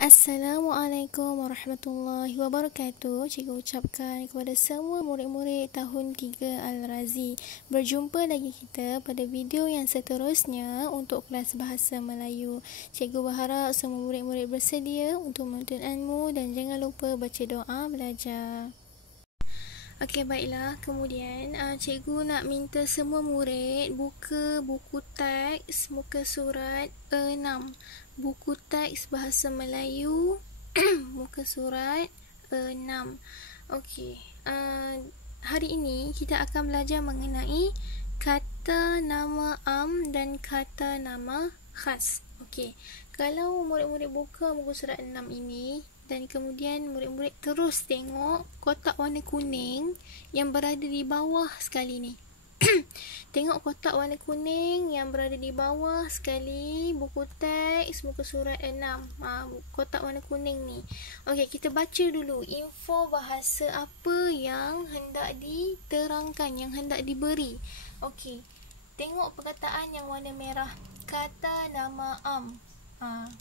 Assalamualaikum warahmatullahi wabarakatuh. Cikgu ucapkan kepada semua murid-murid tahun 3 Al-Razi. Berjumpa lagi kita pada video yang seterusnya untuk kelas Bahasa Melayu. Cikgu berharap semua murid-murid bersedia untuk menuntut ilmu dan jangan lupa baca doa belajar. Okey, baiklah. Kemudian cikgu nak minta semua murid buka buku teks muka surat 6. Buku teks Bahasa Melayu muka surat 6. Okey. Hari ini kita akan belajar mengenai kata nama am dan kata nama khas. Okey. Kalau murid-murid buka muka surat 6 ini dan kemudian murid-murid terus tengok kotak warna kuning yang berada di bawah sekali ni. Tengok kotak warna kuning yang berada di bawah sekali buku teks muka surat 6. Kotak warna kuning ni. Okey, kita baca dulu info bahasa apa yang hendak diterangkan, yang hendak diberi. Okey. Tengok perkataan yang warna merah, kata nama am.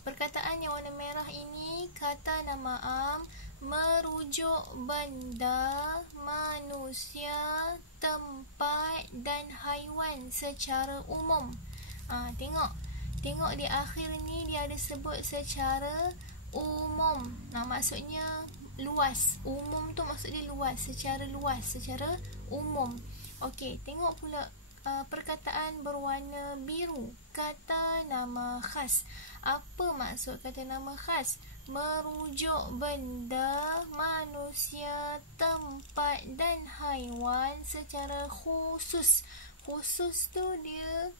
Perkataan yang warna merah ini, kata nama am, merujuk benda, manusia, tempat dan haiwan secara umum. Tengok di akhir ni dia ada sebut secara umum. Maksudnya luas. Umum tu maksud dia luas, secara umum. Okey, tengok pula perkataan berwarna biru, kata nama khas. Apa maksud kata nama khas? Merujuk benda, manusia, tempat dan haiwan secara khusus. Khusus tu dia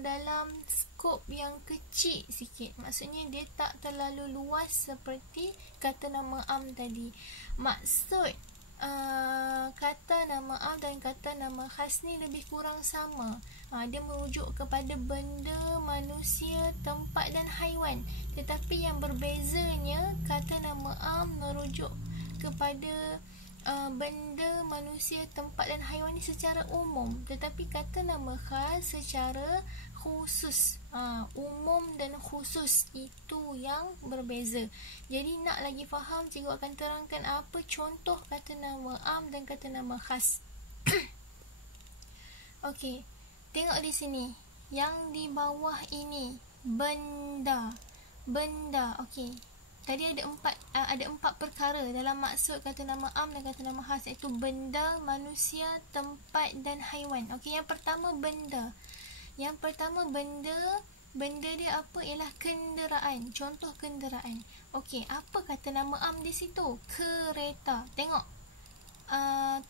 dalam skop yang kecil sikit. Maksudnya dia tak terlalu luas seperti kata nama am tadi. Maksud kata nama am dan kata nama khas ni lebih kurang sama. Dia merujuk kepada benda, manusia, tempat dan haiwan. Tetapi yang berbezanya, kata nama am merujuk kepada benda, manusia, tempat dan haiwan ni secara umum. Tetapi kata nama khas secara khusus. Umum dan khusus itu yang berbeza. Jadi nak lagi faham, cikgu akan terangkan apa contoh kata nama am dan kata nama khas. Okey, tengok di sini. Yang di bawah ini, benda. Okey. Tadi ada empat perkara dalam maksud kata nama am dan kata nama khas, iaitu benda, manusia, tempat dan haiwan. Okey, yang pertama benda. Benda dia apa? Ialah kenderaan. Contoh kenderaan. Okey, apa kata nama am di situ? Kereta. Tengok.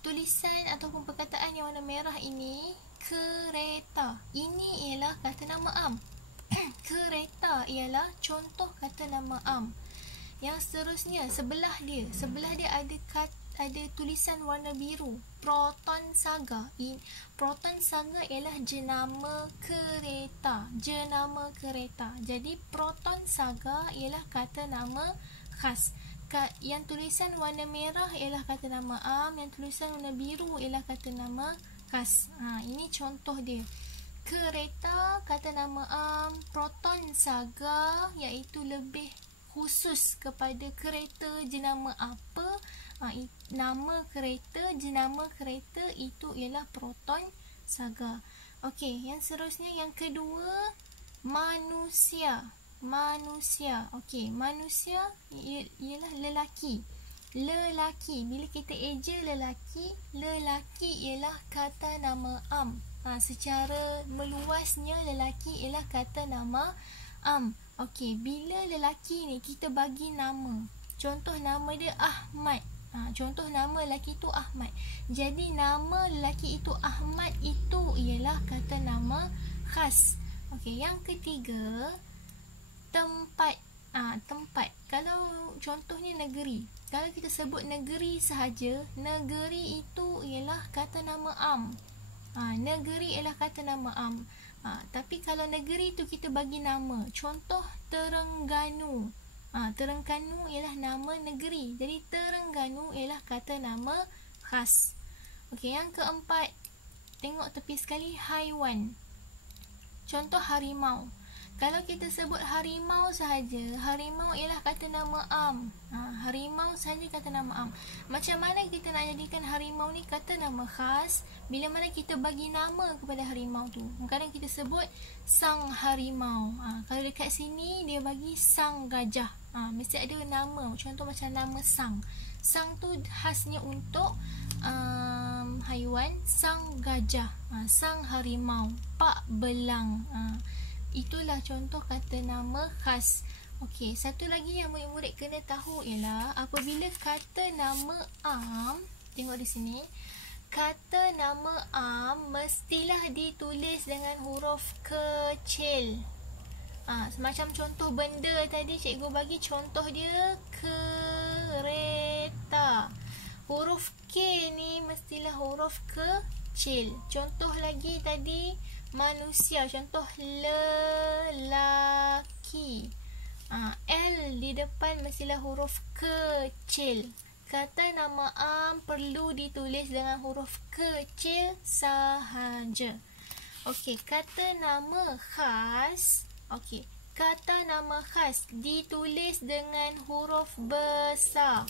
Tulisan ataupun perkataan yang warna merah ini, kereta. Ini ialah kata nama am. Kereta ialah contoh kata nama am. Yang seterusnya, sebelah dia ada tulisan warna biru, Proton Saga. Proton Saga ialah jenama kereta. Jadi Proton Saga ialah kata nama khas. Yang tulisan warna merah ialah kata nama am, yang tulisan warna biru ialah kata nama khas. Ini contoh dia. Kereta kata nama am, Proton Saga iaitu lebih khusus kepada kereta jenama apa. Nama jenama kereta itu ialah Proton Saga. Okey, yang seterusnya, yang kedua, manusia. Okey, manusia ialah lelaki. Bila kita eja lelaki ialah kata nama am. Secara meluasnya lelaki ialah kata nama am. Okey, bila lelaki ni kita bagi nama. Contoh nama dia Ahmad. Contoh nama lelaki itu Ahmad. Jadi nama lelaki itu Ahmad itu ialah kata nama khas. Okey, yang ketiga, tempat. Tempat. Kalau contohnya negeri. Kalau kita sebut negeri sahaja, negeri itu ialah kata nama am. Negeri ialah kata nama am. Tapi kalau negeri tu kita bagi nama, contoh Terengganu. Terengganu ialah nama negeri. Jadi Terengganu ialah kata nama khas. Okey, yang keempat, tengok tepi sekali, haiwan. Contoh harimau. Kalau kita sebut harimau sahaja, harimau ialah kata nama am. Harimau sahaja kata nama am. Macam mana kita nak jadikan harimau ni kata nama khas? Bila mana kita bagi nama kepada harimau tu. Kadang kita sebut sang harimau. Kalau dekat sini dia bagi sang gajah. Mesti ada nama. Contoh macam nama sang. Sang tu khasnya untuk haiwan. Sang gajah, sang harimau, pak belang. Itulah contoh kata nama khas. Okey, satu lagi yang murid-murid kena tahu ialah apabila kata nama am, tengok di sini, kata nama am mestilah ditulis dengan huruf kecil. Semacam contoh benda tadi, cikgu bagi contoh dia kereta. Huruf K ni mestilah huruf kecil. Contoh lagi tadi manusia, contoh lelaki. L di depan mestilah huruf kecil. Kata nama am perlu ditulis dengan huruf kecil sahaja. Okey, kata nama khas. Okey, kata nama khas ditulis dengan huruf besar.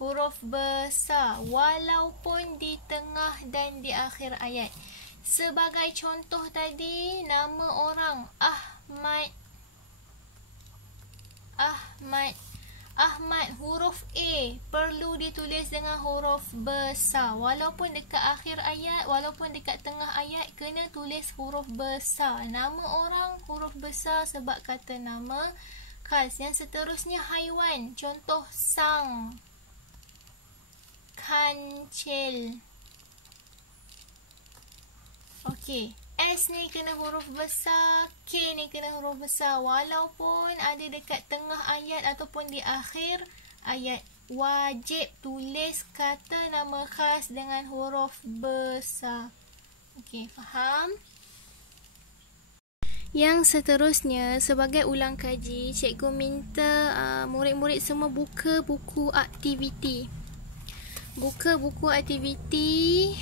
Huruf besar walaupun di tengah dan di akhir ayat. Sebagai contoh tadi, nama orang Ahmad. Ahmad, huruf A perlu ditulis dengan huruf besar. Walaupun dekat akhir ayat, walaupun dekat tengah ayat, kena tulis huruf besar. Nama orang huruf besar sebab kata nama khas. Yang seterusnya haiwan. Contoh sang, kancil. Okey, S ni kena huruf besar, K ni kena huruf besar walaupun ada dekat tengah ayat ataupun di akhir ayat. Wajib tulis kata nama khas dengan huruf besar. Okey, faham? Yang seterusnya, sebagai ulang kaji, cikgu minta murid-murid semua buka buku aktiviti. Buka buku aktiviti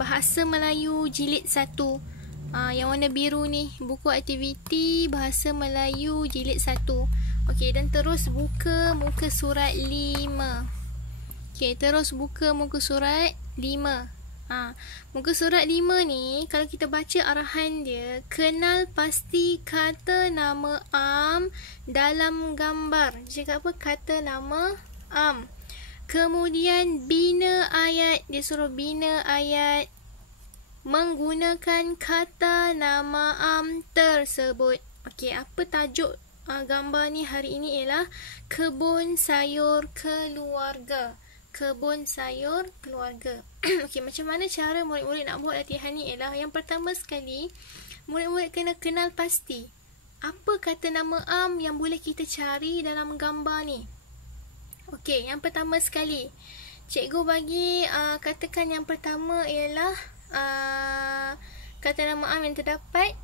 Bahasa Melayu jilid 1. Yang warna biru ni, buku aktiviti Bahasa Melayu jilid 1. Okey, dan terus buka muka surat 5. Okey, terus buka muka surat 5. Muka surat 5 ni, kalau kita baca arahan dia, kenal pasti kata nama am dalam gambar. Cakap apa? Kata nama am. Kemudian bina ayat. Dia suruh bina ayat menggunakan kata nama am tersebut. Okey, apa tajuk gambar ni hari ini ialah kebun sayur keluarga. Kebun sayur keluarga. Okey, macam mana cara murid-murid nak buat latihan ni ialah, yang pertama sekali, murid-murid kena kenal pasti apa kata nama am yang boleh kita cari dalam gambar ni. Okey, yang pertama sekali, cikgu bagi katakan yang pertama ialah kata nama am yang terdapat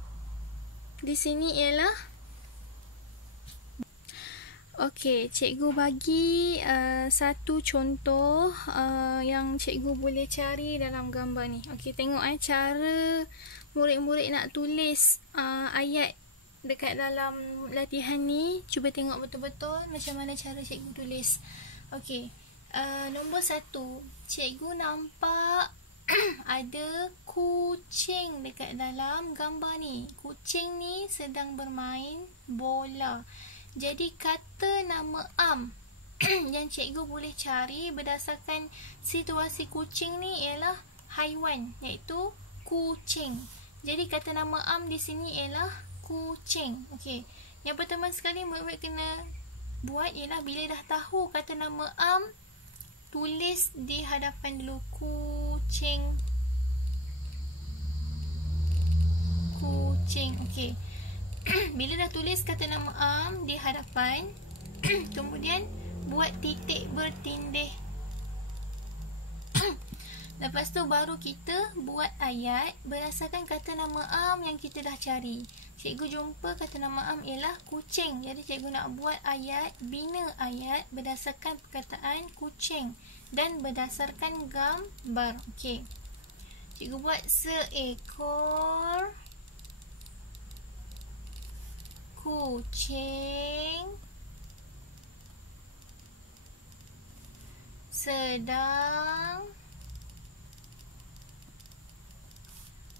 di sini ialah. Okey, cikgu bagi satu contoh yang cikgu boleh cari dalam gambar ni. Okey, tengok cara murid-murid nak tulis ayat dekat dalam latihan ni. Cuba tengok betul-betul macam mana cara cikgu tulis. Okey, nombor 1, cikgu nampak ada kucing dekat dalam gambar ni. Kucing ni sedang bermain bola. Jadi kata nama am yang cikgu boleh cari berdasarkan situasi kucing ni ialah haiwan, iaitu kucing. Jadi kata nama am di sini ialah kucing. Okey, yang pertama sekali murid-murid kena buat ialah bila dah tahu kata nama am, tulis di hadapan dulu kucing. Kucing. Okey. Bila dah tulis kata nama am di hadapan, kemudian buat titik bertindih. Lepas tu baru kita buat ayat berdasarkan kata nama am yang kita dah cari. Cikgu jumpa kata nama am ialah kucing. Jadi cikgu nak buat ayat, bina ayat berdasarkan perkataan kucing dan berdasarkan gambar. Okey. Cikgu buat seekor kucing sedang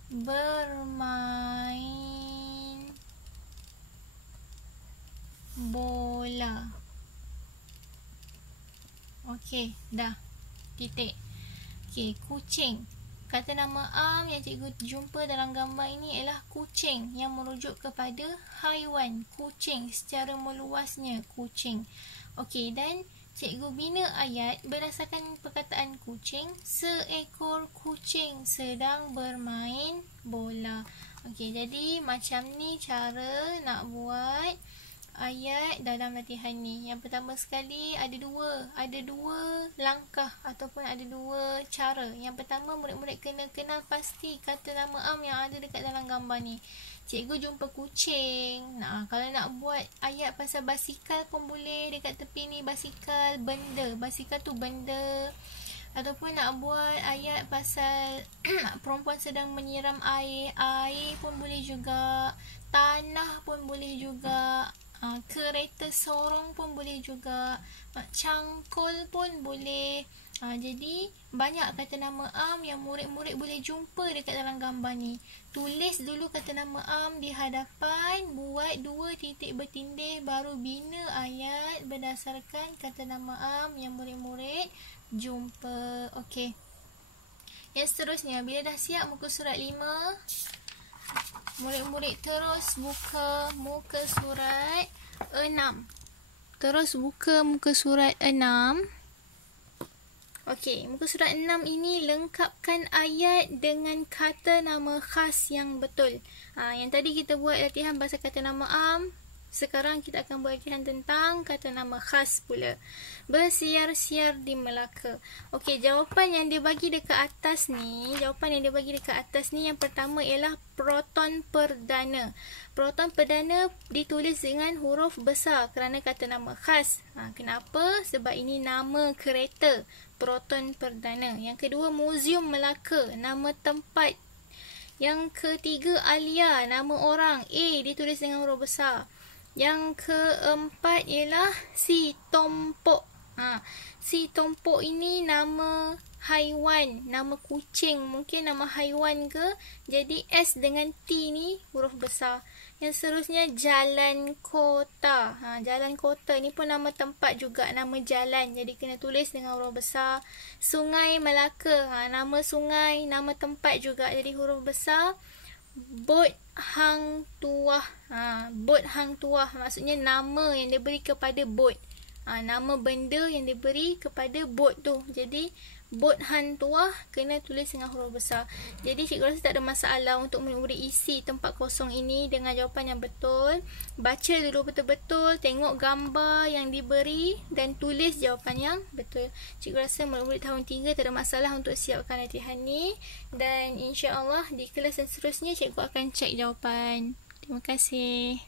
bermain bola. Okey, dah. Titik. Okey, kucing. Kata nama am yang cikgu jumpa dalam gambar ini ialah kucing, yang merujuk kepada haiwan. Kucing secara meluasnya, kucing. Okey, dan cikgu bina ayat berdasarkan perkataan kucing. Seekor kucing sedang bermain bola. Okey, jadi macam ni cara nak buat ayat dalam latihan ni. Yang pertama sekali ada dua langkah ataupun ada dua cara. Yang pertama, murid-murid kena kenal pasti kata nama am yang ada dekat dalam gambar ni. Cikgu jumpa kucing. Nah, kalau nak buat ayat pasal basikal pun boleh dekat tepi ni. Basikal, benda. Basikal tu benda. Ataupun nak buat ayat pasal perempuan sedang menyiram air. Air pun boleh juga. Tanah pun boleh juga. Kereta sorong pun boleh juga. Cangkul pun boleh. Jadi banyak kata nama am yang murid-murid boleh jumpa dekat dalam gambar ni. Tulis dulu kata nama am di hadapan, buat 2 titik bertindih, baru bina ayat berdasarkan kata nama am yang murid-murid jumpa. Okey. Yang seterusnya, bila dah siap muka surat 5, murid-murid terus buka muka surat 6. Terus buka muka surat 6. Okey, muka surat 6 ini lengkapkan ayat dengan kata nama khas yang betul. Yang tadi kita buat latihan bahasa kata nama am. Sekarang kita akan buat latihan tentang kata nama khas pula. Bersiar-siar di Melaka. Okey, jawapan yang dia bagi dekat atas ni, yang pertama ialah proton perdana. Proton perdana ditulis dengan huruf besar kerana kata nama khas. Kenapa? Sebab ini nama kereta, proton perdana. Yang kedua, Muzium Melaka, nama tempat. Yang ketiga, Alia, nama orang. A ditulis dengan huruf besar. Yang keempat ialah Si Tompok. Si Tompok ini nama haiwan, nama kucing, mungkin nama haiwan ke. Jadi S dengan T ni huruf besar. Yang seterusnya, Jalan Kota. Jalan Kota ni pun nama tempat juga, nama jalan. Jadi kena tulis dengan huruf besar. Sungai Melaka. Nama sungai, nama tempat juga. Jadi huruf besar. Bot Hang Tuah. Bot Hang Tuah maksudnya nama yang diberi kepada bot. Nama benda yang diberi kepada bot tu. Jadi Bot Hang Tuah kena tulis dengan huruf besar. Jadi cikgu rasa tak ada masalah untuk murid-murid isi tempat kosong ini dengan jawapan yang betul. Baca dulu betul-betul, tengok gambar yang diberi dan tulis jawapan yang betul. Cikgu rasa murid-murid tahun 3 tak ada masalah untuk siapkan latihan ni. Dan insya-Allah di kelas yang seterusnya cikgu akan cek jawapan. Terima kasih.